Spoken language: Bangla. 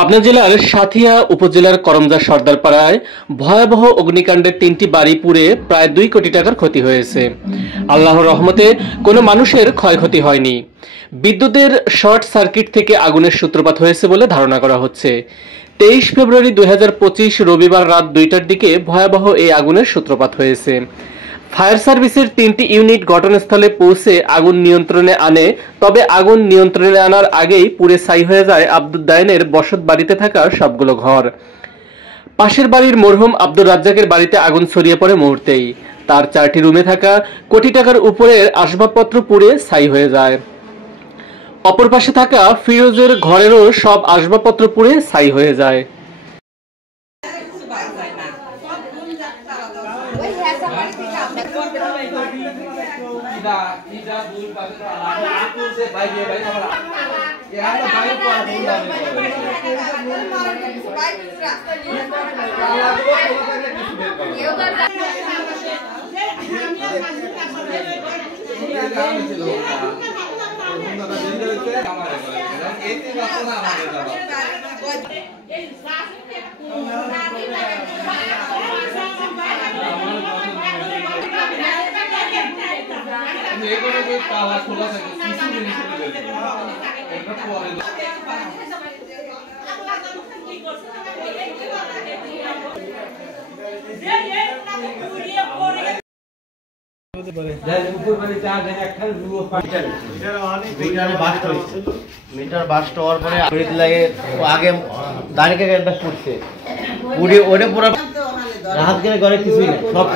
পাবনা জেলার সাঁথিয়া উপজেলার করমজা সর্দারপাড়ায় ভয়াবহ অগ্নিকাণ্ডে ৩টি বাড়ি পুড়ে প্রায় ২ কোটি টাকার ক্ষতি হয়েছে। আল্লাহর রহমতে কোনো মানুষের ক্ষয়ক্ষতি হয়নি। বিদ্যুতের শর্ট সার্কিট থেকে আগুনের সূত্রপাত হয়েছে বলে ধারণা করা হচ্ছে। ২৩ ফেব্রুয়ারি ২০২৫ রবিবার রাত ২টার দিকে ভয়াবহ এই আগুনের সূত্রপাত হয়েছে। ফায়ার সার্ভিসের ৩টি ইউনিট ঘটনাস্থলে পৌঁছে আগুন নিয়ন্ত্রণে আনে, তবে আগুন নিয়ন্ত্রণে আনার আগেই পুড়ে ছাই হয়ে যায় আব্দুল দায়েনের বসত বাড়িতে থাকা সবগুলো ঘর। পাশের বাড়ির মরহুম আব্দুর রাজ্জাকের বাড়িতে আগুন ছড়িয়ে পড়ে মুহূর্তেই। তার 4টি রুমে থাকা কোটি টাকার উপরের আসবাবপত্র পুড়ে ছাই হয়ে যায়। অপর পাশে থাকা ফিরোজের ঘরেরও সব আসবাবপত্র পুড়ে ছাই হয়ে যায়। মিটার বাস্ট হওয়ার পরে আগে দাঁড়িয়ে পড়ছে ওটা পুরো রাহাত গেলে ঘরে কিছুই না সব